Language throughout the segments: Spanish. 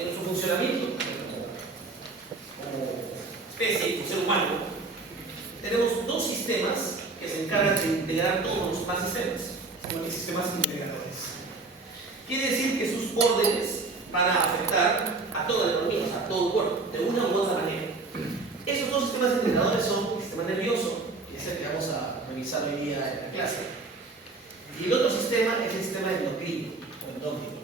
en su funcionamiento como especie, como ser humano, tenemos dos sistemas que se encargan de integrar todos los demás sistemas, como los sistemas integradores. Quiere decir que sus órdenes van a afectar a toda la economía, o sea, a todo el cuerpo, de una u otra manera. Esos dos sistemas integradores son el sistema nervioso, que es el que vamos a revisar hoy día en la clase, y el otro sistema es el sistema endocrino, o endócrino.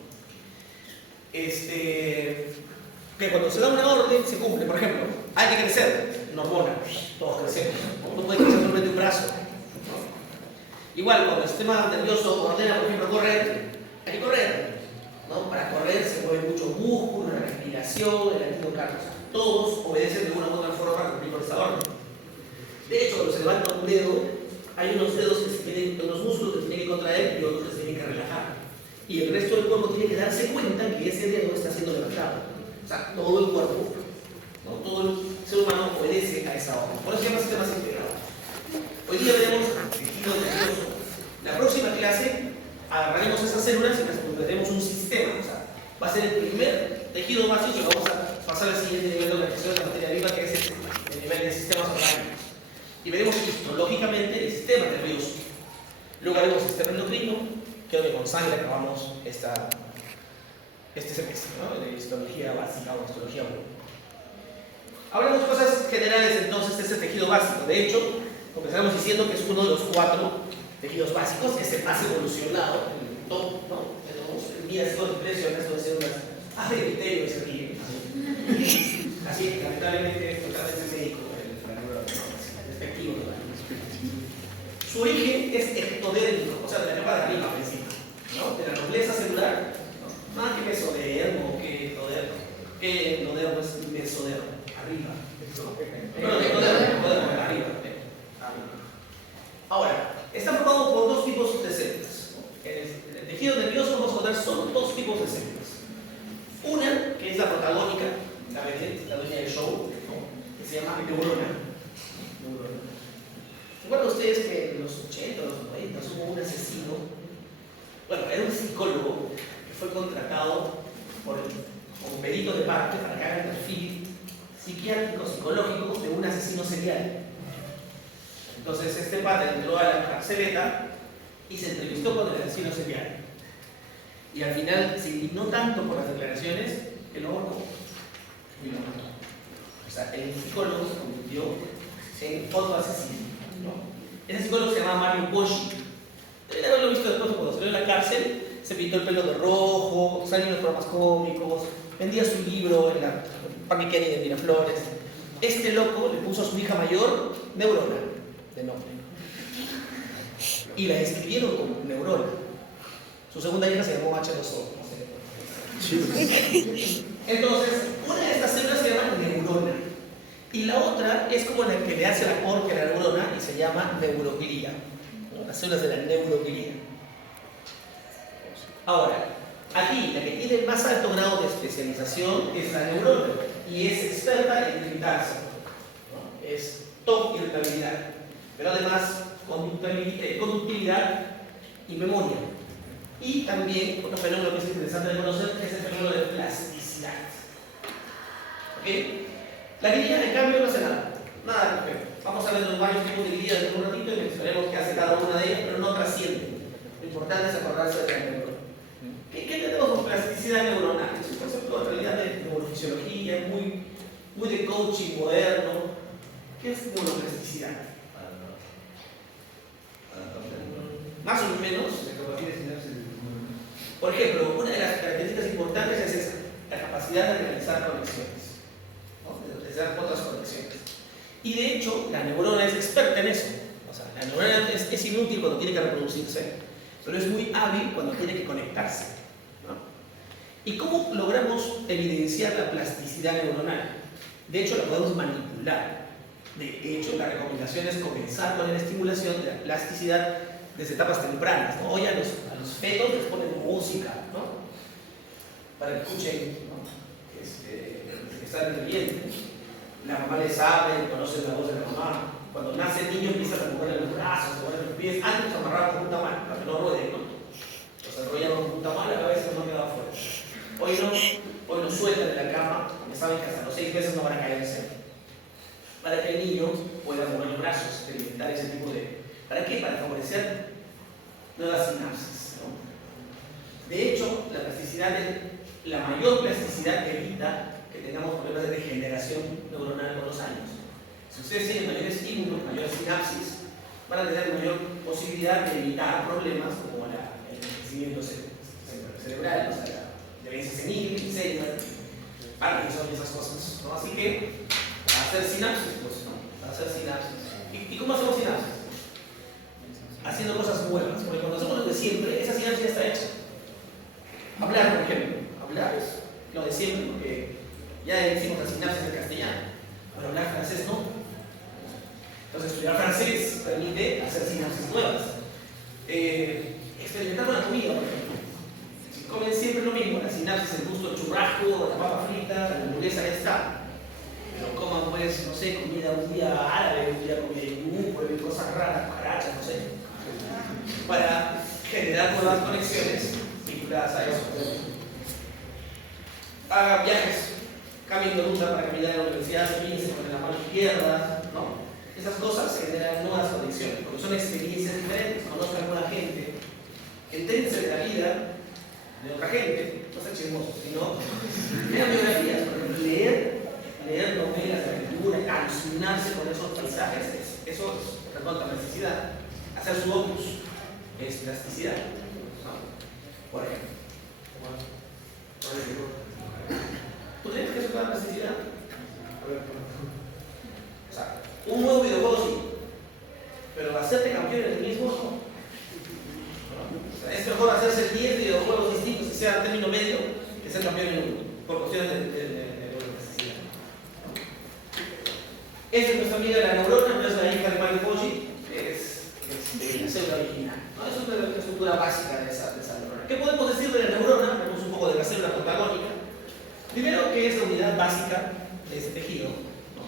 Que cuando se da una orden se cumple. Por ejemplo, hay que crecer, una hormona, todos crecemos, no puede crecer solamente un brazo, ¿no? Igual, cuando el sistema nervioso ordena, por ejemplo, correr, hay que correr, ¿no? Para correr se mueve mucho músculo, la respiración, el latido cardíaco. Todos obedecen de una u otra forma para cumplir con esta orden. De hecho, cuando se levanta un dedo, hay unos dedos que se tienen, unos músculos que se tienen que contraer y otros que se tienen que relajar. Y el resto del cuerpo tiene que darse cuenta que ese dedo está siendo levantado. O sea, todo el cuerpo, ¿no? Todo el ser humano obedece a esa orden. Por eso se llama sistemas integrados. Hoy día veremos tejido nervioso. La próxima clase agarraremos esas células y las convertiremos en un sistema. O sea, va a ser el primer tejido básico que vamos a pasar al siguiente nivel de organización de la materia viva, que es el nivel de sistemas orgánicos. Y veremos histológicamente el sistema nervioso. Luego haremos el sistema endocrino, que es con sangre acabamos este semestre, ¿no? De histología básica o histología 1. Hablamos cosas generales entonces de ese tejido básico. De hecho, comenzamos diciendo que es uno de los 4 tejidos básicos, es el más evolucionado en el top, ¿no? Tenemos vías con impresiones, donde ser unas criterio ese aquí. Así que lamentablemente es totalmente médico el respectivo. Su origen es ectodérmico, o sea, de la capa de arriba, por encima, ¿no? De la nobleza celular, ¿no? Más que mesodermo, que ectodermo, que endodermo es mesodermo, arriba. No, ectodermo, arriba. Ahora, está formado por 2 tipos de células. En el tejido nervioso vamos a encontrar solo 2 tipos de células. Una, que es la protagónica, la dueña del show, ¿no? Que se llama neurona. ¿Recuerdan ustedes que en los 80 o los 90 hubo un asesino? Bueno, era un psicólogo que fue contratado como perito de parte para que haga el perfil psiquiátrico, psicológico de un asesino serial. Entonces este padre entró a la carceleta y se entrevistó con el asesino serial. Y al final se indignó tanto por las declaraciones que lo ahorcó y lo mató. O sea, el psicólogo se convirtió en otro asesino, ¿no? Ese psicólogo se llama Mario Boschi. Deben haberlo visto después cuando salió de la cárcel. Se pintó el pelo de rojo, salió en los programas cómicos, vendía su libro en la Parque Kenny de Miraflores. Este loco le puso a su hija mayor Neurona, de nombre. Y la escribieron como Neurona. Su segunda hija se llamó H2O. Entonces, una de estas células se llama neurona. Y la otra es como la que le hace el amor que la neurona y se llama neuroglía, ¿no? Las células de la neuroglía. Ahora, aquí la que tiene el más alto grado de especialización es la neurona y es experta en irritarse, ¿no? Es top irritabilidad, pero además conductividad y memoria. Y también otro fenómeno que es interesante de conocer es el fenómeno de plasticidad. ¿Okay? La glía, en cambio, no hace nada al respecto. Vamos a ver los varios tipos de glía en un ratito y mencionaremos qué hace cada una de ellas, pero no trasciende. Lo importante es acordarse de la neurona. ¿Qué tenemos con plasticidad neuronal? Es un concepto en realidad de neurofisiología, muy de coaching moderno. ¿Qué es neuroplasticidad? Más o menos. Por ejemplo, una de las características importantes es esa, la capacidad de realizar conexiones, ¿no? De realizar otras conexiones. Y de hecho, la neurona es experta en eso. O sea, la neurona es inútil cuando tiene que reproducirse, pero es muy hábil cuando tiene que conectarse, ¿no? ¿Y cómo logramos evidenciar la plasticidad neuronal? De hecho, la podemos manipular. De hecho, la recomendación es comenzar con la estimulación de la plasticidad desde etapas tempranas, ¿no? Hoy a los fetos les ponen música, ¿no? Para que escuchen, ¿no? Que están en el vientre. La mamá les habla y conocen la voz de la mamá. Cuando nace el niño empiezan a moverle los brazos, a moverle los pies. Antes los amarraban con un tamal para que no rueden, ¿no? Los enrollaban con un tamal, la cabeza no quedaba fuera. Hoy no sueltan en la cama, porque saben que hasta los 6 meses no van a caerse. Para que el niño pueda mover los brazos, experimentar ese tipo de... ¿Para qué? Para favorecer nuevas sinapsis, ¿no? De hecho, la mayor plasticidad evita que tengamos problemas de degeneración neuronal con los años. Si ustedes tienen mayor estímulo, mayor sinapsis, van a tener mayor posibilidad de evitar problemas como el envejecimiento cerebral, o sea, la demencia senil, Alzheimer, Parkinson y esas cosas, ¿no? Así que, hacer sinapsis, pues, ¿no? Hacer sinapsis. ¿Y cómo hacemos sinapsis? Haciendo cosas nuevas, porque cuando hacemos lo de siempre, esa sinapsis ya está hecha. Hablar, por ejemplo. Hablar es lo de siempre, porque ya hicimos la sinapsis en castellano, pero hablar francés no. Entonces, estudiar francés permite hacer sinapsis nuevas. Experimentar con la comida, por ejemplo. Si comen siempre lo mismo, la sinapsis, el gusto del churrasco, la papa frita, la hamburguesa ya está. Pero coman, pues, no sé, comida un día árabe, un día comida hindú, cosas raras, cucarachas, no sé. Para generar nuevas conexiones vinculadas a eso. Haga viajes, cambien de ruta para caminar a la universidad, se piensen con la mano izquierda, ¿no? Esas cosas generan nuevas conexiones, porque son experiencias diferentes. Conozcan a nueva gente, entérense de la vida de otra gente, no sean chismosos, sino lean biografías, por ejemplo, leer novelas de aventura, alucinarse con esos paisajes, eso es plasticidad. Hacer su opus es plasticidad, ¿no? Por ejemplo. ¿Tú crees que eso es la plasticidad? O sea, un nuevo videojuego sí, pero hacerte campeón en el mismo no. O sea, es mejor hacerse 10 videojuegos distintos que sean término medio que ser campeón en uno, por cuestiones de plasticidad. Esta es nuestra amiga la neurona, no es la hija de Mario Foggi, es la célula original, ¿no? Es una estructura básica de esa neurona. ¿Qué podemos decir de la neurona? Tenemos un poco de la célula protagónica. Primero, que es la unidad básica de ese tejido, ¿no?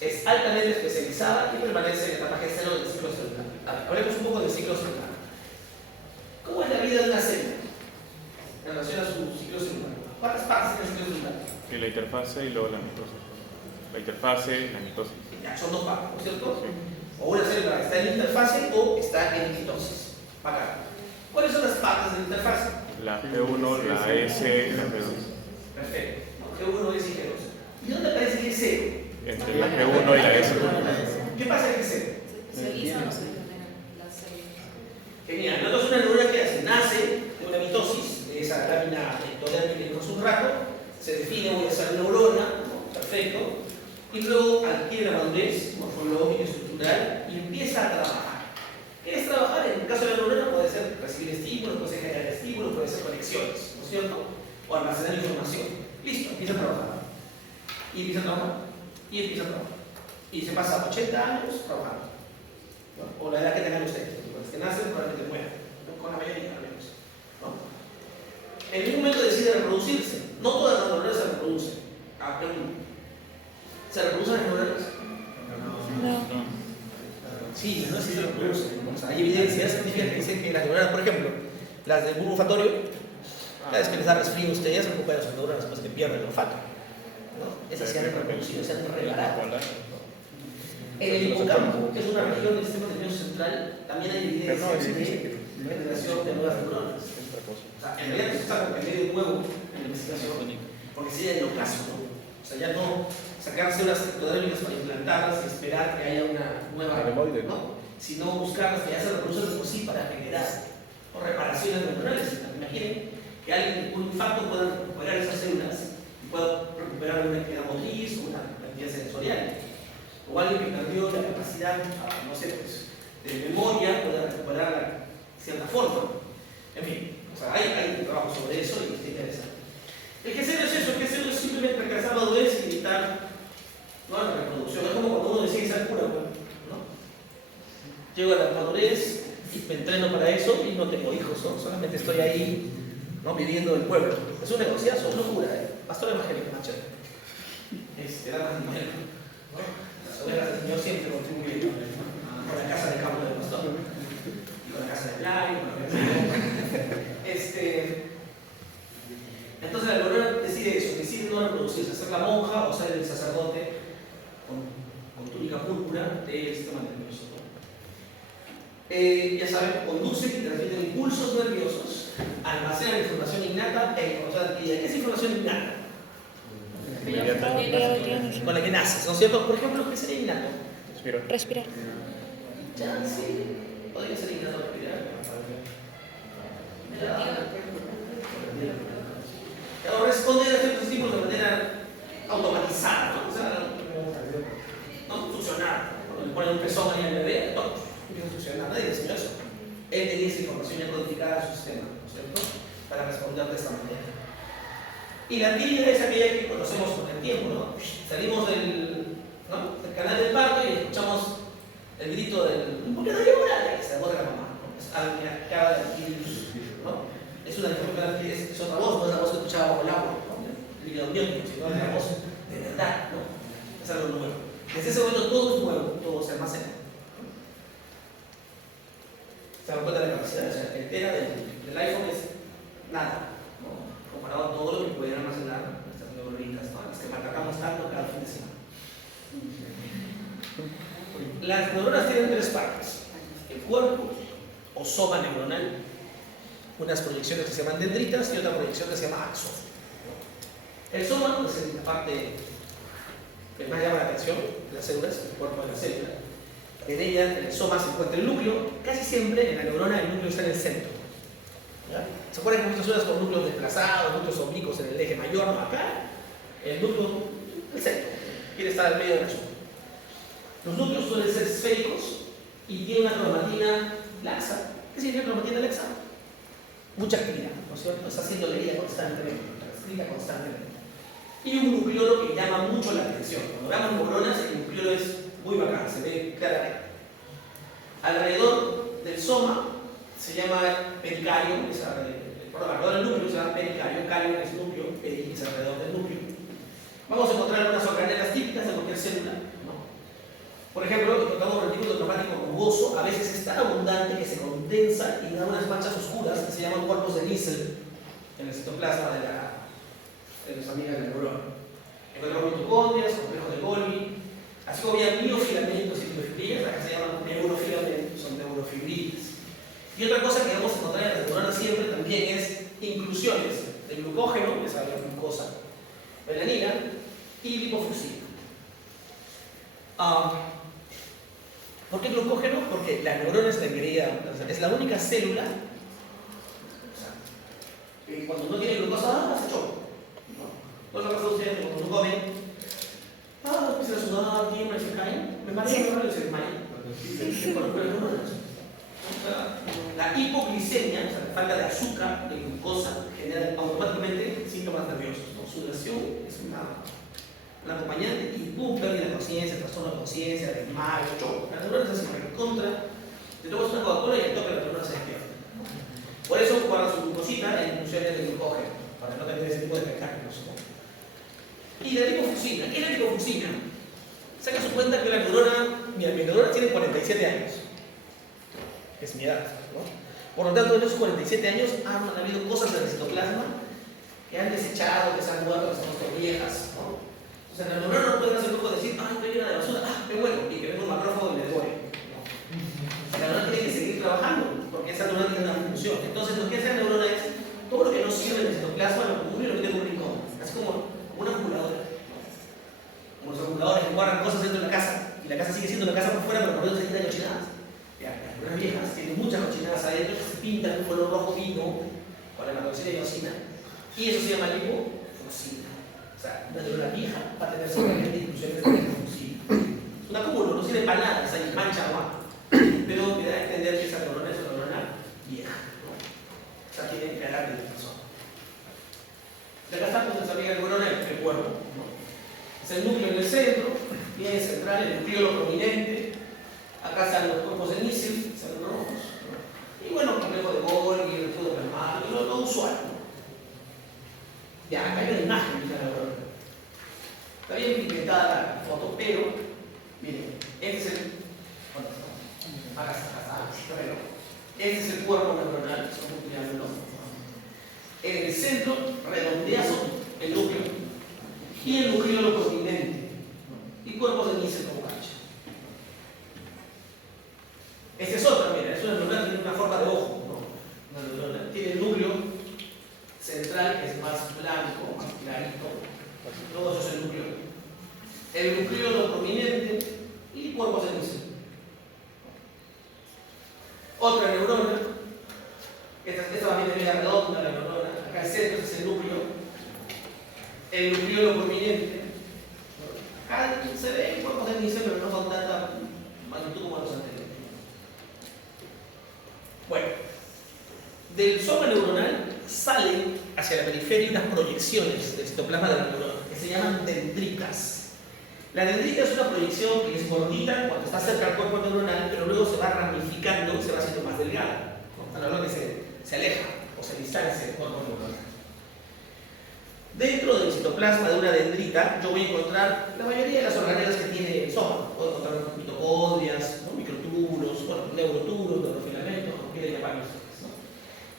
Es altamente especializada y permanece en la etapa G0 del ciclo celular. Hablemos un poco del ciclo celular. ¿Cómo es la vida de una célula en relación a su ciclo celular? ¿Cuántas partes tiene el ciclo celular? La interfase y luego la mitosis. La interfase, la mitosis. Ya, son dos partes, ¿no es cierto? Sí. O una célula está en interfase o está en mitosis. Acá. ¿Cuáles son las partes de la interfase? La G1, la S y la G2. Perfecto. G1, S y G2. ¿Y dónde aparece G0? Entre la G1 y la S. ¿Qué pasa en G0? Se lisan o se generan las células. Genial. Nosotros una neurona que hace, nace de una mitosis, de esa lámina ectodérmica que un rato, se define, voy a ser neurona, ¿no? Perfecto, y luego adquiere la madurez morfológica, estructural, y empieza a trabajar. ¿Qué es trabajar? En el caso de la neurona puede ser recibir estímulos, puede ser generar estímulos, puede ser conexiones, ¿no es cierto? O almacenar información. Listo, empieza a trabajar. Y empieza a trabajar. Y empieza a trabajar. Y se pasa 80 años trabajando. ¿No? O la edad que tengan ustedes. Los que nacen probablemente mueran. ¿No? Con la mayoría, al menos. ¿No? En ningún momento decide reproducirse. No todas las neuronas se reproducen. Pregunta. ¿Se reproducen las neuronas? No. Sí, no se reproducen. O sea, hay evidencias científicas que dicen que las neuronas, por ejemplo, las del bulbo olfatorio, cada vez que les da resfrío a ustedes, recuperan sus neuronas después que pierden el olfato. ¿No? Esas se han reproducido, se han reparado. En el hipocampo, que es una región del sistema nervioso central, también hay evidencias de generación de nuevas neuronas. O sea, en realidad se está como que medio nuevo en la investigación, porque sería el ocaso, ¿no? O sea, ya no sacar células ectodérmicas para implantarlas y esperar que haya una nueva, ¿no? Sino buscarlas que ya se reproducen de por sí para generar o reparaciones neuronales. Imaginen que alguien con un infarto pueda recuperar esas células y pueda recuperar una actividad motriz o una actividad sensorial. O alguien que perdió la capacidad, no sé, pues, de memoria, pueda recuperarla de cierta forma. En fin, o sea, hay trabajo sobre eso y está interesante. El que es eso, el que es simplemente alcanzar madurez y evitar, ¿no?, la reproducción. Es como cuando uno decide ser cura, ¿no? Llego a la madurez y me entreno para eso y no tengo hijos, ¿no? Solamente estoy ahí, ¿no?, viviendo del pueblo. Es un negociazo, una cura, pastor evangélico, macho. Da más dinero, ¿no? Las ovejas del Señor siempre contribuyen con la casa de campo del pastor, y con la casa de playa, y con la casa de... si es hacer la monja o ser el sacerdote con túnica púrpura del sistema nervioso, ¿no? Ya saben, conducen y transmiten impulsos nerviosos, almacenan información innata e información adquirida. ¿Qué es información innata? Con la que naces, ¿no es cierto? Por ejemplo, ¿qué sería innato? Respirar. Ya, sí, podría ser innato respirar. O responder a ciertos estímulos de manera automatizada, ¿no? O sea, no funcionar. Cuando le ponen un pezón ahí al bebé, no, empieza a funcionar. Nadie le enseñó eso. Él tenía esa información ya codificada en su sistema, ¿no es cierto? Para responder de esta manera. Y la adquirida es aquella que conocemos con el tiempo, ¿no? Salimos del canal del parto y escuchamos el grito del ¿por qué no llora? Y se da voz de la mamá, ¿no? Es algo que acaba de adquirir, ¿no? Es una información que es otra voz, no es la voz que escuchaba bajo el agua, ¿no? El video biónico, sino es la voz de verdad, ¿no? Es algo nuevo. Desde ese momento todo es nuevo, todo se almacena. Se dan cuenta de la capacidad, o sea, entera del iPhone es nada, ¿no? Comparado a todo lo que pueden almacenar nuestras neuronitas, ¿no? Las que matacamos tanto cada fin de semana. Las neuronas tienen tres partes: el cuerpo o soma neuronal, unas proyecciones que se llaman dendritas y otra proyección que se llama axón. El soma, pues, es la parte que más llama la atención de las células, el cuerpo de la célula. En ella, en el soma, se encuentra el núcleo. Casi siempre en la neurona el núcleo está en el centro. ¿Ya? ¿Se acuerdan que muchas células con núcleos desplazados, núcleos oblicuos en el eje mayor? No, acá el núcleo, el centro, quiere estar al medio de la soma. Los núcleos suelen ser esféricos y tienen una cromatina laxa. ¿Qué significa cromatina laxa? Mucha actividad, ¿no es cierto? Está siendo leída constantemente, transcrita constantemente. Y un nucleolo que llama mucho la atención. Cuando veamos neuronas, el nucleolo es muy bacán, se ve claramente. Alrededor del soma se llama pericardio, alrededor del núcleo se llama pericardio, cario es núcleo, peri es alrededor del núcleo. Vamos a encontrar algunas organelas típicas de cualquier célula, ¿no? Por ejemplo, encontramos retículo traumático rugoso, a veces es tan abundante que se condensa y da unas manchas oscuras que se llaman cuerpos de Nissen en el citoplasma de nuestra amiga del neurona. Encontramos mitocondrias, complejos de Golgi, así como había miofilamentos y miofibrilas, las que se llaman neurofilamentos, son neurofibrilas. Y otra cosa que vamos a encontrar en las neuronas siempre también es inclusiones de glucógeno, que es la glucosa, melanina y lipofuscina. ¿Por qué glucógeno? Porque la neurona es la ingredida, es la única célula, que cuando no tiene glucosa, hace choco. ¿No es la razón ustedes que cuando no comen, empiezan a sudar, tiemblan, se caen? Me parece que no se desmayan. Por las neuronas. La hipoglicemia, o sea, la falta de azúcar, de glucosa, genera automáticamente síntomas nerviosos, ¿no? Sudoración es un acompañante y pérdida de conciencia, trastorno de conciencia, desmayo, choco. Las neuronas hacen en contra, te tomas una Coca-Cola y al toque la neurona se despierta. Por eso guardan su glucosita en funciones de glucógeno, para no tener ese tipo de espectáculos, ¿no? Y la lipofuscina, ¿qué es la lipofuscina? Saca su cuenta que la neurona, mira, mi neurona tiene 47 años. Es mi edad, ¿no? Por lo tanto, en esos 47 años han habido cosas en el citoplasma que han desechado, que se han muerto, que se han puesto viejas, ¿no? O sea, la neurona no puede hacer lujo de decir, estoy llena de basura, me muero, y que venga un macrófago y me devore. No. La neurona tiene que seguir trabajando, porque esa neurona tiene una función. Entonces, lo que hace la neurona es, todo lo que no sirve en el citoplasma lo acumula y lo mete en un rincón. Así como una acumuladora. Como los acumuladores que guardan cosas dentro de la casa, y la casa sigue siendo la casa por fuera, pero por dentro se llena de cochinadas. Las neuronas viejas tienen muchas cochinadas adentro que se pintan un color rojo vino con la hematoxina y eosina, y eso se llama lipofuscina. O sea, una neurona vieja va a tener seguramente inclusiones de lipofuscina. Es un acúmulo, no sirve para nada, esa mancha agua, pero me da a entender que esa neurona es una neurona vieja, ¿no? O sea, tiene carácter de persona. Acá está con nuestra amiga neurona el cuerpo, ¿no? Es el núcleo en el centro, bien central, el nucleolo prominente. Acá están los cuerpos de Nissen, salen rojos, ¿no? Y bueno, complejo de Golgi, el retículo plasmático, lo usual, ¿no? Ya, acá hay una imagen de la neurona. Está bien pigmentada la foto, pero, miren, este es el. Acá está, reloj. Este es el cuerpo neuronal, es un triángulo. En el centro, redondeazo, el núcleo. y el nucleolo prominente, y cuerpos de níquel como cancha. Este es otro, mira, es una neurona que tiene una forma de ojo, ¿no? Una neurona tiene el núcleo central, que es más blanco, más clarito, todo eso es el núcleo. El nucleolo prominente y cuerpos de níquel. Otra neurona, esta va bien de media redonda, la neurona, acá el centro es el nucleolo prominente. Acá se ven cuerpos de níquel, pero no con tanta magnitud como los anteriores. Bueno, del soma neuronal salen hacia la periferia unas proyecciones del citoplasma de la neurona que se llaman dendritas. La dendrita es una proyección que es gordita cuando está cerca del cuerpo neuronal, pero luego se va ramificando y se va haciendo más delgada, ¿no? A lo que se aleja o se distancia del cuerpo neuronal. Dentro del citoplasma de una dendrita, yo voy a encontrar la mayoría de las organelas que tiene el soma. Puedo encontrar mitocondrias, ¿no? Microtúbulos, bueno, neurotúbulos, neurofilamentos, como quieran llamarlos.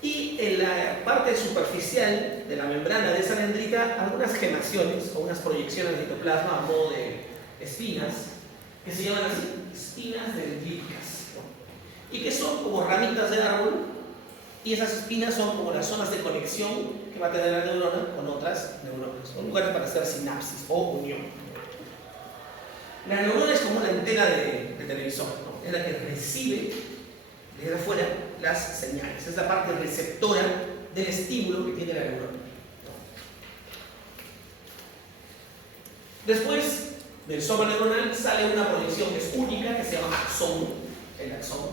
Y en la parte superficial de la membrana de esa dendrita, algunas gemaciones o unas proyecciones de citoplasma a modo de espinas, que se llaman así, espinas dendríticas, ¿no? Y que son como ramitas de árbol, y esas espinas son como las zonas de conexión que va a tener la neurona con otras neuronas, son lugares para hacer sinapsis o unión. La neurona es como una antena de televisor, ¿no? Es la que recibe desde afuera las señales, es la parte receptora del estímulo que tiene la neurona. Después del soma neuronal sale una proyección que es única, que se llama axón. El axón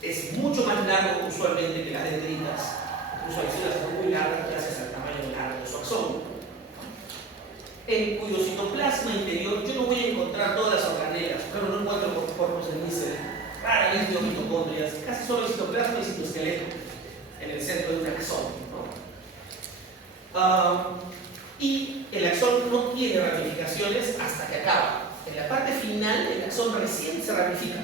es mucho más largo usualmente que las dendritas, incluso hay células que son muy largas gracias al tamaño largo de su axón, en cuyo citoplasma interior yo no voy a encontrar todas las organelas, pero no encuentro cuerpos de níquel, raramente mitocondrias, casi solo el citoplasma y citoesqueleto en el centro de un axón, ¿no? Y el axón no tiene ramificaciones hasta que acaba. En la parte final, el axón recién se ramifica,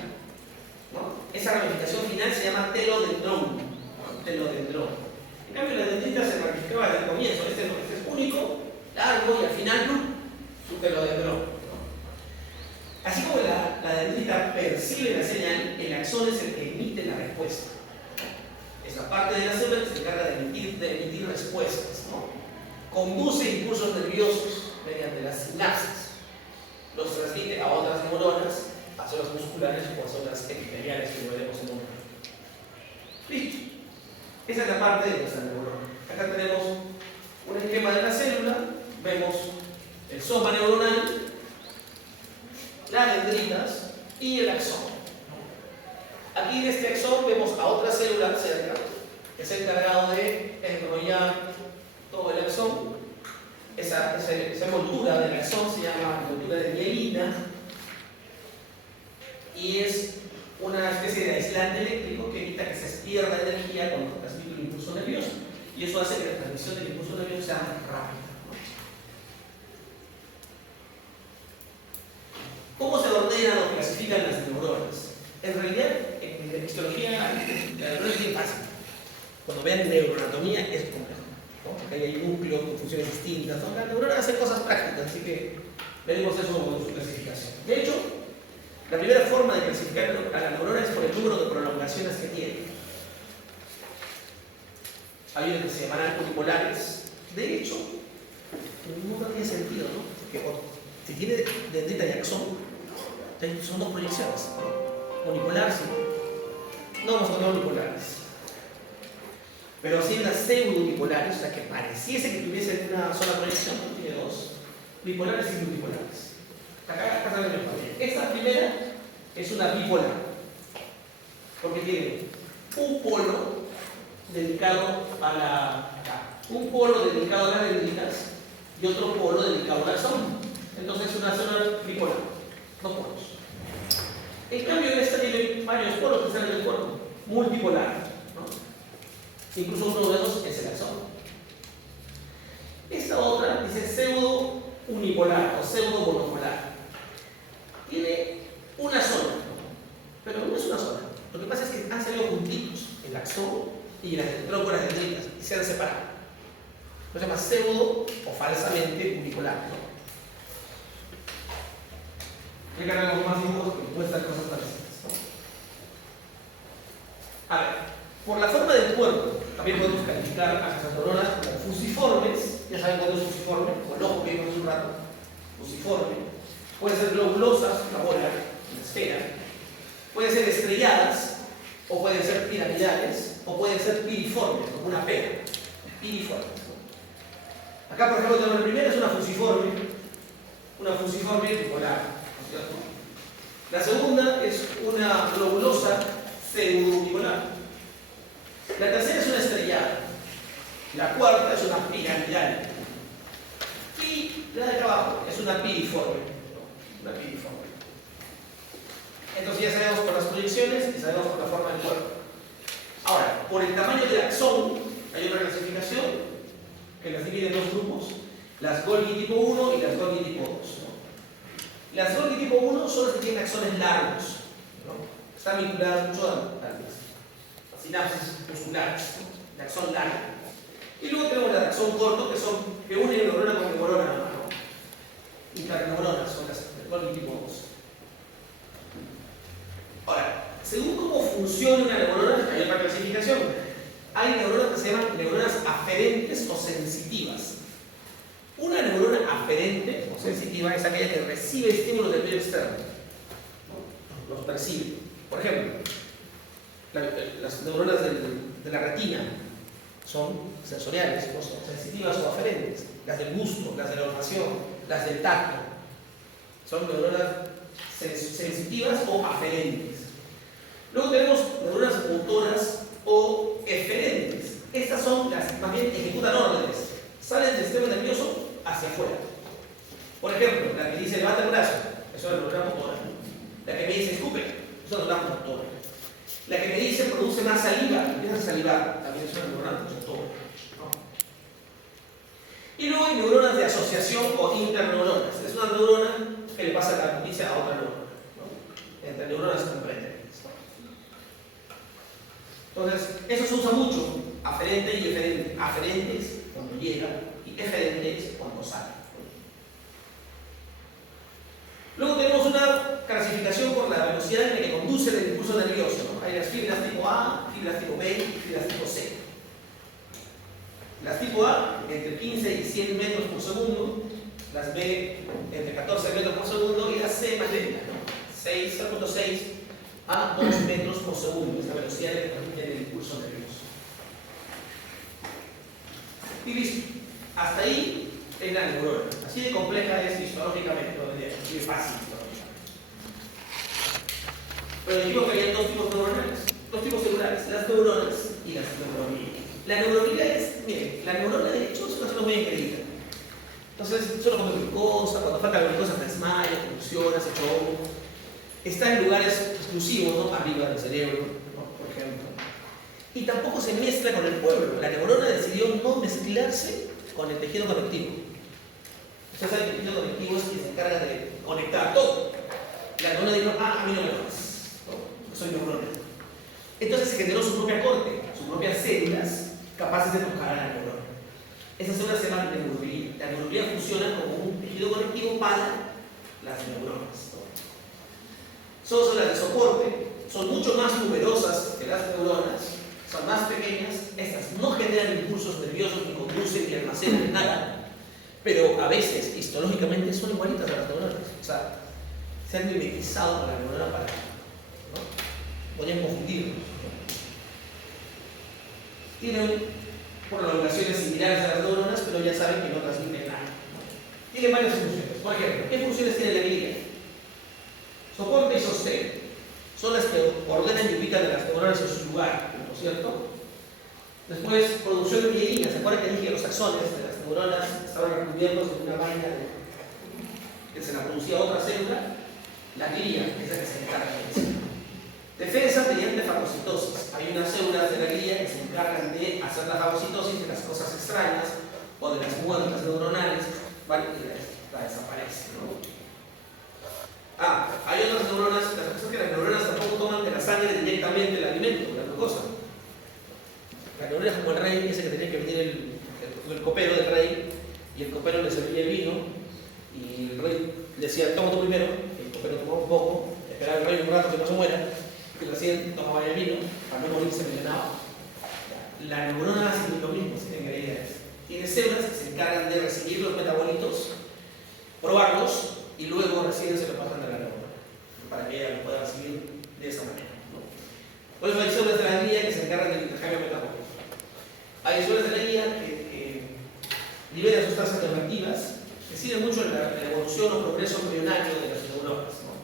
¿no? Esa ramificación final se llama telodendrón, ¿no? Telodendrón. En cambio, la dendrita se ramificaba desde el comienzo. Este es único, largo y al final, su telodendrón, ¿no? Así como la dendrita percibe la señal, el axón es el que emite la respuesta. Es la parte de la célula que se encarga de emitir respuestas, ¿no? Conduce impulsos nerviosos mediante las sinapsis. Los transmite a otras neuronas, a células musculares o a células epiteliales, que lo veremos en un momento. Listo. Esa es la parte de nuestra neurona. Acá tenemos un esquema de la célula, vemos el soma neuronal, las dendritas y el axón. Aquí en este axón vemos a otra célula cerca, que es encargado de enrollar todo el axón. Esa envoltura del axón se llama envoltura de mielina y es una especie de aislante eléctrico que evita que se pierda energía cuando transmite un impulso nervioso, y eso hace que la transmisión del impulso nervioso sea más rápida. ¿Cómo se ordenan o clasifican las neuronas? En realidad, en histología, la neurona es bien fácil. Cuando vean neuroanatomía es complejo, ¿no? Porque ahí hay núcleos con funciones distintas, ¿no? La neurona hace cosas prácticas, así que veremos eso con su clasificación. De hecho, la primera forma de clasificar a la neurona es por el número de prolongaciones que tiene. Hay unos que se llamarán unipolares. De hecho, no tiene sentido, ¿no? Porque si tiene dendrita y axón, son dos proyecciones, ¿no? Unipolar, sí. No vamos a poner unipolares. Pero sí las pseudo-unipolares, o sea, que pareciese que tuviesen una sola proyección, ¿no? Tiene dos. Bipolares y multipolares. Acá sale bien. Esta primera es una bipolar, porque tiene un polo dedicado un polo dedicado a las dendritas y otro polo dedicado al axón. Entonces es una zona bipolar, dos polos. En cambio, esta tiene varios polos que salen del cuerpo, multipolar, ¿no? Incluso uno de esos es el axón. Esta otra dice pseudo unipolar o pseudo monopolar. Tiene una zona, pero no es una zona. Lo que pasa es que han salido juntitos el axón y las dendrócoras dendritas y se han separado. Lo se llama pseudo o falsamente unipolar, ¿no? Hay que cargar más dibujos que muestran cosas parecidas, ¿no? A ver, por la forma del cuerpo, también podemos calificar a las neuronas como fusiformes. Ya saben cuándo es fusiforme, como el ojo que vimos hace un rato. Fusiforme. Pueden ser globulosas, una bola, una esfera. Pueden ser estrelladas, o pueden ser piramidales, o pueden ser piriformes, como una pera. Piriformes, ¿no? Acá, por ejemplo, tenemos la primera, es una fusiforme bipolar, ¿no es cierto? La segunda es una globulosa pseudobipolar. La tercera es una estrellada. La cuarta es una piramidal. Y la de acá abajo es una piriforme, ¿no? Una piriforme. Entonces ya sabemos por las proyecciones y sabemos por la forma del cuerpo. Ahora, por el tamaño del axón, hay otra clasificación que las divide en dos grupos: las Golgi tipo 1 y las Golgi tipo 2, ¿no? Las Golgi tipo 1 son las que tienen axones largos, ¿no? Están vinculadas mucho a las sinapsis musculares, ¿no? De axón largo. Y luego tenemos las de axón corto, que unen neurona con neurona, ¿no? Interneuronas son las Golgi tipo 2. Ahora, según cómo funciona una neurona, hay otra clasificación. Hay neuronas que se llaman neuronas aferentes o sensitivas. Una neurona aferente o sensitiva es aquella que recibe estímulos del medio externo, ¿no? Los percibe. Por ejemplo, las neuronas de la retina son sensoriales, ¿no? Son sensitivas o aferentes. Las del gusto, las de la olfacción, las del tacto son neuronas sensitivas o aferentes. Luego tenemos neuronas motoras o eferentes. Estas son las que más bien ejecutan órdenes, salen del sistema nervioso hacia afuera. Por ejemplo, la que dice levanta el brazo, eso es la neurona motora. La que me dice escupe, eso es la neurona motora. La que me dice produce más saliva, empieza a salivar, también es una neurona motora, ¿no? Y luego hay neuronas de asociación o interneuronas. Es una neurona que le pasa la noticia a otra neurona, ¿no? Entre neuronas se comprenden. Entonces, eso se usa mucho, aferente y eferente. Aferentes cuando llega y eferentes cuando sale. Luego tenemos una clasificación por la velocidad en la que conduce el impulso nervioso, ¿no? Hay las fibras tipo A, fibras tipo B y fibras tipo C. Las tipo A, entre 15 y 100 metros por segundo. Las B, entre 14 metros por segundo. Y las C más lenta, ¿no? 6,6 a 2 metros por segundo, esta velocidad que permite el impulso nervioso. Y listo. Hasta ahí es la neurona. Así de compleja es histológicamente, así de fácil histológicamente. Pero dijimos que había dos tipos neuronales, dos tipos celulares, las neuronas y las neuronías. La neuronía es, miren, la neurona de hecho es una zona muy engreída. Entonces, solo come glucosa, cuando falta la glucosa se desmaya, convulsiona, se choca. Está en lugares exclusivos, ¿no? Arriba del cerebro, ¿no? Por ejemplo. Y tampoco se mezcla con el pueblo. La neurona decidió no mezclarse con el tejido conectivo. Ustedes saben que el tejido conectivo es quien se encarga de conectar todo. La neurona dijo, a mí no me lo hagas, ¿no? Porque soy neurona. Entonces se generó su propia corte, sus propias células capaces de tocar a la neurona. Esas células se llaman neuroglía. La neuroglía funciona como un tejido conectivo para las neuronas, ¿no? Son células de soporte, son mucho más numerosas que las neuronas, son más pequeñas, estas no generan impulsos nerviosos, ni conducen, ni almacenan nada, pero a veces, histológicamente, son igualitas a las neuronas. O sea, se han mimetizado con la neurona para, ¿no? Podrían confundirlos, ¿no? Tienen prolongaciones similares a las neuronas, pero ya saben que no transmiten nada, ¿no? Tienen varias funciones. Por ejemplo, ¿qué funciones tiene la glía? Soporte y sostén son las que ordenan y ubican a las neuronas en su lugar, ¿no es cierto? Después, producción de mielina. ¿Se acuerdan que dije que los axones de las neuronas estaban recubiertos de una vaina que se la producía otra célula? La glía es la que se encarga de eso. Defensa mediante fagocitosis. Hay unas células de la glía que se encargan de hacer la fagocitosis de las cosas extrañas o de las muertas neuronales, ¿vale? Y la desaparece, ¿no? Hay otras neuronas, las cosas que las neuronas tampoco toman de la sangre directamente el alimento, la glucosa. La neurona es como el rey ese que tenía que venir el copero del rey, y el copero le servía el vino, y el rey le decía, toma tú primero, el copero tomaba un poco, esperaba el rey un rato que no se muera, y recién tomaba el vino, para no morirse envenenado. La neurona hace lo mismo, si tienen ideas. Tiene células que se encargan de recibir los metabolitos, probarlos, y luego recién se lo pasan a la neurona, para que ella lo pueda recibir de esa manera, ¿no? Por eso hay células de la glía que se encargan del intercambio metabólico. Hay células de la glía que liberan sustancias alternativas que sirven mucho en la evolución o progreso embrionario de las neuronas, ¿no?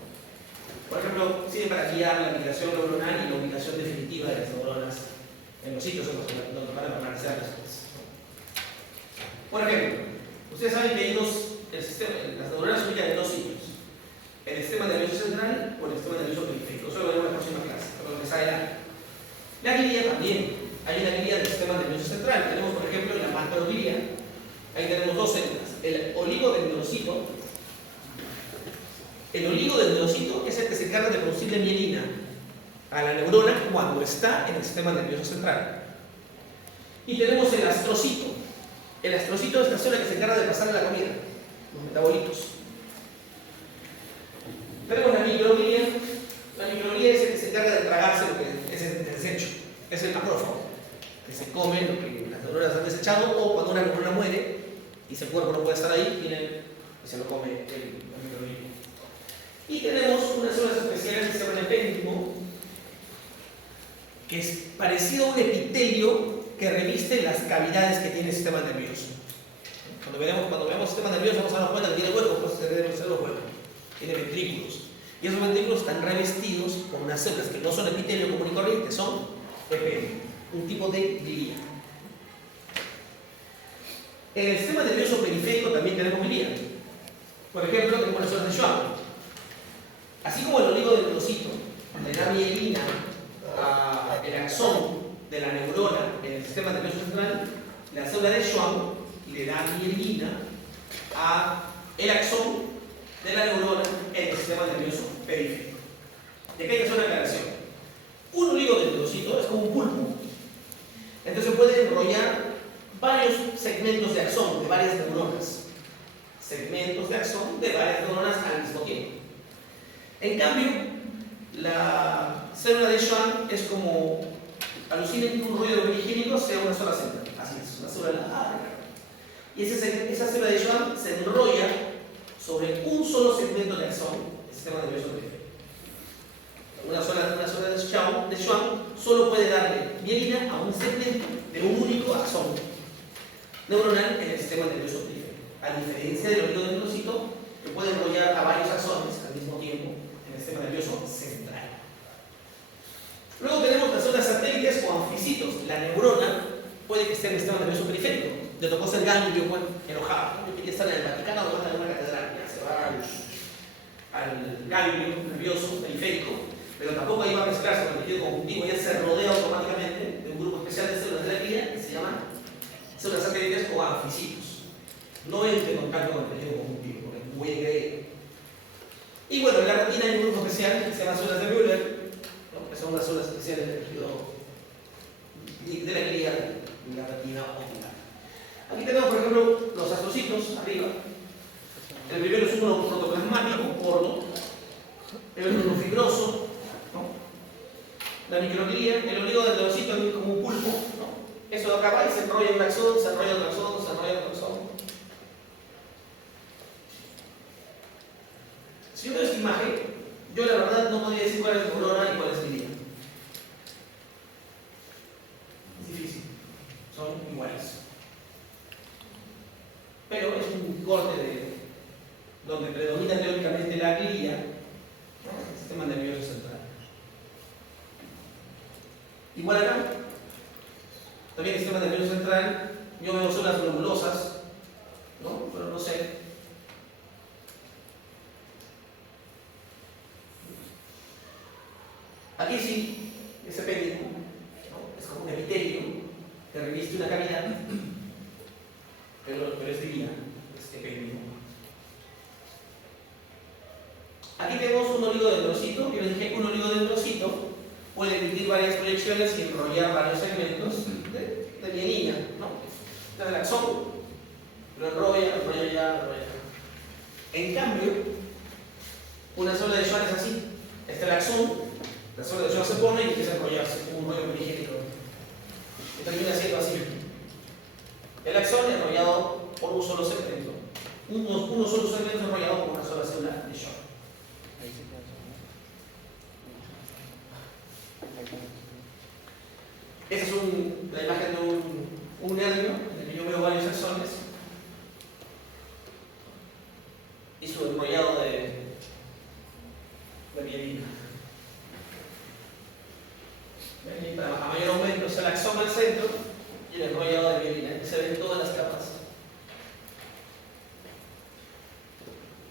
Por ejemplo, sirven para guiar la migración neuronal y la ubicación definitiva de las neuronas en los sitios donde van a permanecer las cosas, ¿no? Por ejemplo, ustedes saben que hay las neuronas se ubican en dos sitios: el sistema nervioso central o el sistema nervioso periférico. Eso lo veremos en la próxima clase, pero lo que sale la glía también. Hay una glía del sistema nervioso central. Tenemos, por ejemplo, en la macroglía, ahí tenemos dos células: el oligodendrocito. El oligodendrocito es el que se encarga de producirle mielina a la neurona cuando está en el sistema nervioso central. Y tenemos el astrocito. El astrocito es la célula que se encarga de pasarle la comida, los metabolitos. Tenemos la microglía. La microglía es el que se encarga de tragarse lo que es el desecho. Es el macrófago, que se come lo que las neuronas han desechado, o cuando una neurona muere y ese cuerpo no puede estar ahí, viene y se lo come la microglía. Y tenemos unas células especiales que se llaman epéndimo, que es parecido a un epitelio que reviste las cavidades que tiene el sistema nervioso. Cuando veamos el sistema nervioso vamos a darnos cuenta que tiene huecos, pues deben ser los huecos. Tiene ventrículos. Y esos ventrículos están revestidos con unas células que no son epitelio común y corriente, son epitelio, un tipo de glía. En el sistema nervioso periférico también tenemos glía. Por ejemplo, tenemos las células de Schwann. Así como el oligodendrocito le da mielina al axón de la neurona en el sistema nervioso central, la célula de Schwann le da mielina al axón de la neurona en el sistema nervioso periférico. De aquí hay que hacer una aclaración. Un oligodendrocito es como un pulpo. Entonces puede enrollar varios segmentos de axón de varias neuronas. Segmentos de axón de varias neuronas al mismo tiempo. En cambio, la célula de Schwann es como, alucinen que un ruido perigénico sea una sola célula. Así es, una célula larga. Y esa célula de Schwann se enrolla sobre un solo segmento de axón del sistema nervioso periférico. Una sola de Schwann solo puede darle mielina a un segmento de un único axón neuronal en el sistema nervioso periférico, a diferencia del oligodendrocito, que puede enrollar a varios axones al mismo tiempo en el sistema nervioso central. Luego tenemos las células satélites o anfisitos. La neurona puede que esté en el sistema nervioso periférico. Le tocó ser ganglio, bueno, enojado. Yo quería estar en el Vaticano o en una catedral. Ya se va al ganglio nervioso periférico, pero tampoco ahí va a mezclarse con el tejido conjuntivo, ya se rodea automáticamente de un grupo especial de células de la glía que se llaman células satélites o anfisitos. No entre en contacto con el tejido conjuntivo, porque es muy engreído. Y bueno, en la retina hay un grupo especial que se llama células de Müller, ¿no? Que son las células especiales del tejido de la glía y la retina ocular. Aquí tenemos, por ejemplo, los astrocitos arriba. El primero es uno protoplasmático, gordo. El otro es uno fibroso, ¿no? La microglía, el oligodendrocito es como un pulpo, ¿no? Eso de acá va y se enrolla en un axón, se enrolla en un axón, se enrolla en un axón. Si yo veo esta imagen, yo la verdad no podría decir cuál es neurona y cuál es glía. Es difícil, son iguales. Pero es un corte donde predomina teóricamente la glía, ¿no? El sistema nervioso central. Igual acá, también el sistema nervioso central, yo veo células globulosas, ¿no? Pero no sé. Aquí sí, ese epéndimo, ¿no? Es como un epitelio que reviste una cavidad, pero es glía, es epéndimo. Aquí tenemos un oligodendrocito, yo les dije un oligodendrocito puede emitir varias proyecciones y enrollar varios segmentos de mielina, ¿no? Este es el axón, lo enrolla, lo enrolla ya, lo enrolla acá. En cambio, una célula de Schwann es así. Este es el axón, la célula de Schwann se pone y empieza a enrollarse como un rollo poligénico. Y termina siendo así. El axón enrollado por un solo segmento. Uno solo segmento enrollado por una sola célula de Schwann. Esta es la imagen de un nervio en el que yo veo varios axones y su enrollado de mielina. A mayor aumento es el axón al centro y el enrollado de mielina. Aquí se ven todas las capas.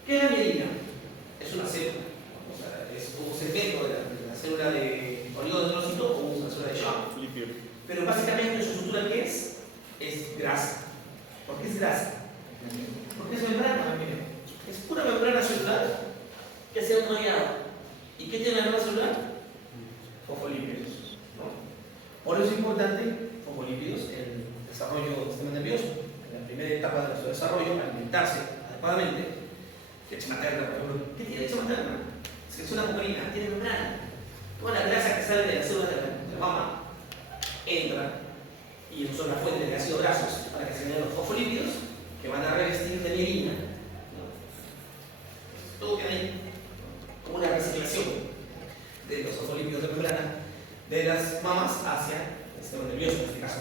¿Qué es la mielina? Es una célula. O sea, es un segmento de la célula de oligodendrocito o una célula de Schwann. Pero básicamente su estructura, ¿qué es? Es grasa. ¿Por qué es grasa? Porque es membrana, miren. Es pura membrana celular que se ha enrollado. ¿Y qué tiene la membrana celular? Fosfolípidos, ¿no? Por eso es importante fosfolípidos en el desarrollo del sistema nervioso. En la primera etapa de su desarrollo, alimentarse adecuadamente. Leche materna, por ejemplo. ¿Qué tiene leche materna? Es una mujerina, tiene membrana. Toda la grasa que sale de las células de la mama entra y son las fuentes de ácidos grasos para que se generen los fosfolípidos que van a revestir de mielina. Todo queda ahí como una reciclación de los fosfolípidos de membrana de las mamas hacia el sistema nervioso en este caso.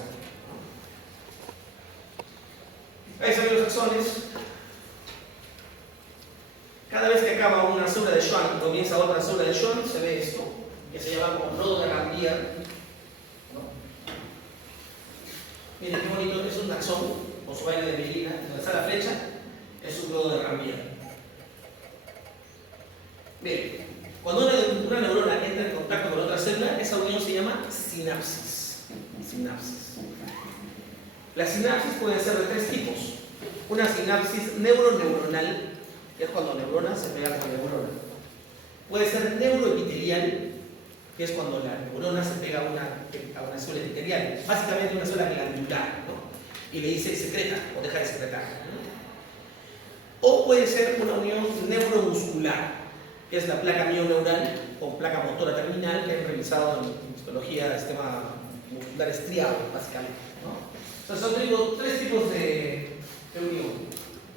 Ahí se ven los axones. Cada vez que acaba una célula de Schwann y comienza otra célula de Schwann, se ve esto, que se llama como nodo de Rambier. Miren qué bonito, es un axón o su vaina de mielina, donde está la flecha, es un nodo de Rambier. Miren, cuando una neurona entra en contacto con otra célula, esa unión se llama sinapsis. Las sinapsis pueden ser de tres tipos. Una sinapsis neuroneuronal, que es cuando neurona se pega con neurona. Puede ser neuroepitelial, que es cuando la neurona se pega a una célula epitelial, básicamente una célula glandular, ¿no? Y le dice secreta o deja de secretar. O puede ser una unión neuromuscular, que es la placa mioneural o placa motora terminal, que han revisado en histología del sistema muscular estriado, básicamente, ¿no? Entonces son tres tipos de unión: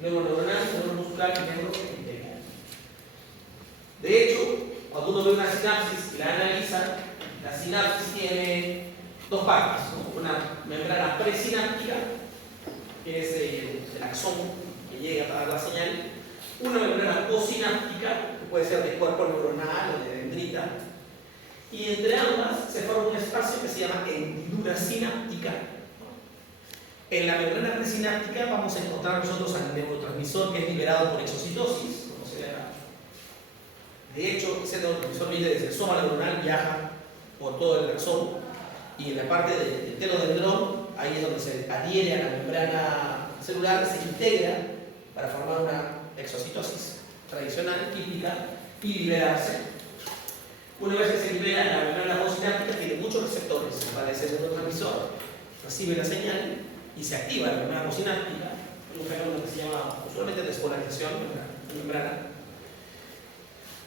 neuroneuronal, neuromuscular y neuroepitelial. De hecho, cuando uno ve una sinapsis y la analiza, la sinapsis tiene dos partes, ¿no? Una membrana presináptica, que es el axón que llega para dar la señal, una membrana posináptica, que puede ser de cuerpo neuronal o de dendrita, y entre ambas se forma un espacio que se llama hendidura sináptica. En la membrana presináptica vamos a encontrar nosotros al neurotransmisor que es liberado por exocitosis, como se ve acá. De hecho, ese neurotransmisor viene desde el soma neuronal, viaja por todo el axón, y en la parte del telodendrón, ahí es donde se adhiere a la membrana celular, se integra para formar una exocitosis tradicional, típica, y liberarse. Una vez que se libera, la membrana posináptica tiene muchos receptores para ese neurotransmisor, recibe la señal y se activa la membrana posináptica, un fenómeno que se llama usualmente despolarización de la membrana.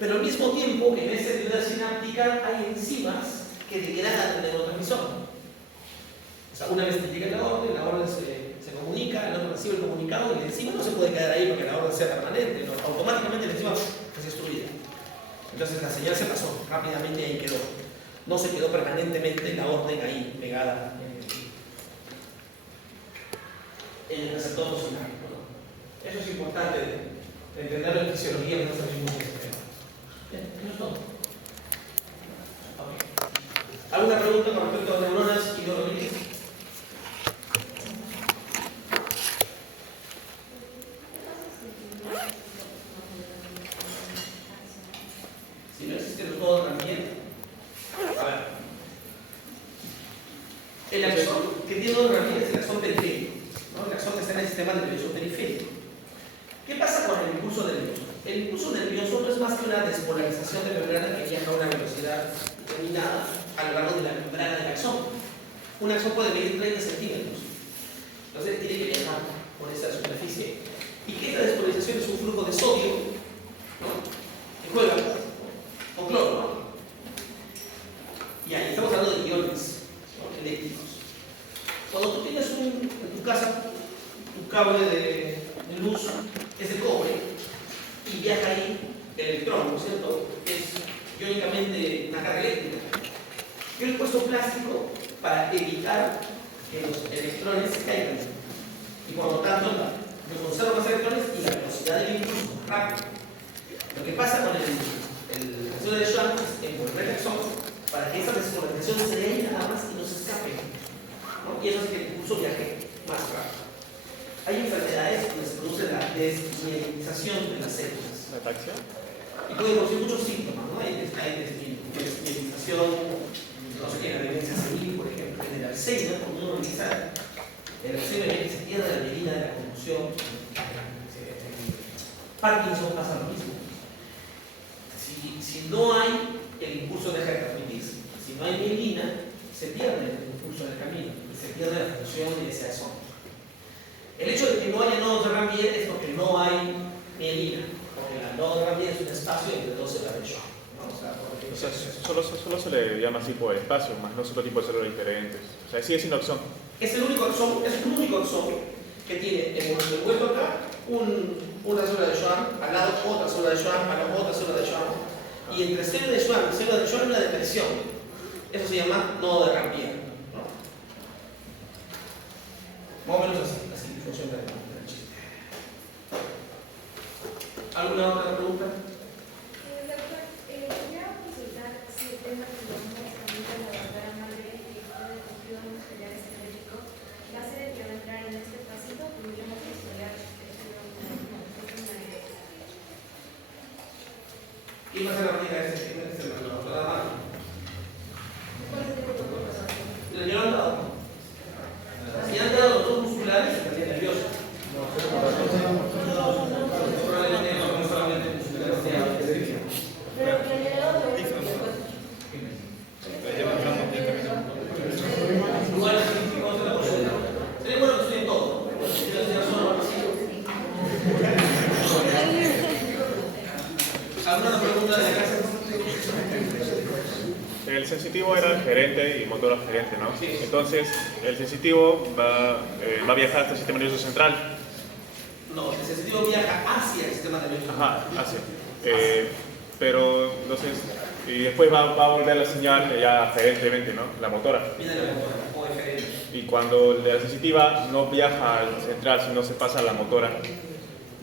Pero al mismo tiempo, en esa hendidura sináptica hay enzimas que degradan el neurotransmisor. O sea, una vez que llega la orden se comunica, el otro recibe el comunicado y la enzima no se puede quedar ahí porque la orden sea permanente, ¿no? Automáticamente la enzima es destruida. Entonces la señal se pasó, rápidamente ahí quedó. No se quedó permanentemente la orden ahí pegada en el receptor posináptico, ¿no? Eso es importante de entenderlo en fisiología, que no sabemos mucho de ese tema. Bien, eso es todo. Okay. ¿Alguna pregunta con respecto a neuronas y neuroquímica? Si no existe el todo también. A ver. El axón que tiene dos ramillas es el axón periférico, ¿no? El axón que está en el sistema nervioso periférico. ¿Qué pasa con el impulso nervioso? El impulso nervioso no es más que una despolarización de membrana que viaja a una velocidad determinada a lo largo de la membrana del axón. Un axón puede medir 30 centímetros. Entonces tiene que viajar por esa superficie. Y que esta despolarización es un flujo de sodio, ¿no? Que juega con cloro, ¿no? Y ahí estamos hablando de iones, ¿no? Eléctricos. Cuando tú tienes en tu casa un cable de luz es de cobre y viaja ahí el electrón, ¿no es cierto? Es iónicamente una carga eléctrica. Yo he puesto plástico para evitar que los electrones se caigan y por lo tanto yo conservo más electrones y la velocidad del impulso es más rápida. Lo que pasa con el reactor de Schwann es envolver el exón para que esa despolarización se dé ahí nada más y no se escape, ¿no? Y eso hace que el impulso viaje más rápido. Hay enfermedades donde se produce la desmielinización de las células. ¿Ataxia? Y puede producir muchos síntomas, ¿no? Hay desmielinización, no sé qué, la demencia senil, por ejemplo, en el Alzheimer, cuando uno realiza el Alzheimer ve que se pierde la medida de la conducción. Parkinson pasa lo mismo. Si no hay el impulso de transmitirse, si no hay mielina, se pierde el impulso del camino y se pierde la función de ese axón. El hecho de que no haya nodos de Ranvier es porque no hay mielina, porque la nodo de Ranvier es un espacio entre dos células de Schwann, ¿no? O sea, solo se le llama así por espacio, más no es otro tipo de células diferentes. O sea, sigue siendo axón. Es el único axón que tiene envuelto acá una célula de Schwann, al lado otra célula de Schwann, al lado otra célula de Schwann, y entre célula de Schwann y célula de Schwann hay una depresión. Eso se llama nodo de Ranvier, ¿no? Más o menos así funciona el chiste. ¿Alguna otra pregunta? Doctor, quería consultar si el tema que vamos a la doctora Margaret y el de tejido muscular esquelético va a ser el que va a entrar en este pasito, porque yo no quiero estudiar ¿Quién va a ser la única de ese? ¿Quién es la doctora Margaret? ¿Cuál es el protocolo? ¿Le han dado? Si han dado los dos musculares, se estaría nervioso. Probablemente no solamente musculares, Pero que le doy igual, ¿cómo se la puede? Sería bueno que estudien todo, ¿no? Si yo estudiar solo así. ¿Alguna pregunta de la casa? El sensitivo era el gerente y motor al gerente, ¿no? Sí. Entonces, el sensitivo va a viajar hasta el sistema nervioso central. No, el sensitivo viaja hacia el sistema nervioso. Ajá, hacia. Pero, entonces, y después va a volver la señal ya gerentemente, ¿no? La motora. Viene la motora, o diferente. Y cuando la sensitiva no viaja al central, sino se pasa a la motora,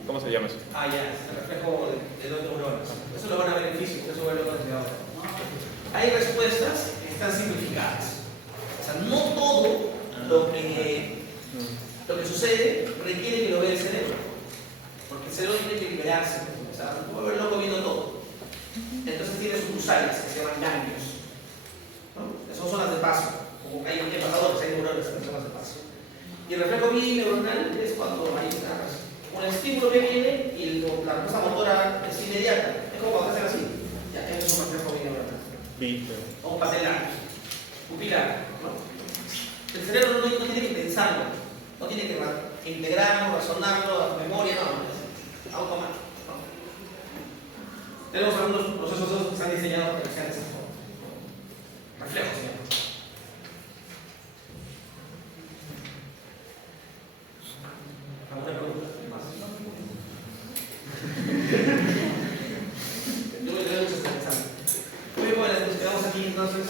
¿cómo se llama eso? Ah, ya, es el reflejo de dos neuronas. Eso lo van a ver en física, eso va a verlo desde ahora. Hay respuestas que están simplificadas. O sea, no todo lo que sucede requiere que lo vea el cerebro. Porque el cerebro tiene que liberarse. O sea, no puede ver loco viendo todo. Entonces tiene sucursales que se llaman ganglios, ¿no? Que son zonas de paso. Como hay embajadores, hay neuronas en zonas de paso. Y el reflejo bineuronal es cuando hay un estímulo que viene y la respuesta motora es inmediata. Es como cuando hacen así. Ya, eso es un reflejo bineuronal. O patelar, pupilar, ¿no? El cerebro no tiene que pensarlo, no tiene que integrarlo, razonarlo, memoria, no, es automático, ¿no? Tenemos algunos procesos que están diseñados para que sean de esa forma. Reflejos, ¿no? ¿Alguna pregunta? ¿Más? Yo me quedé mucho pensando. Muy buenas, nos quedamos aquí entonces.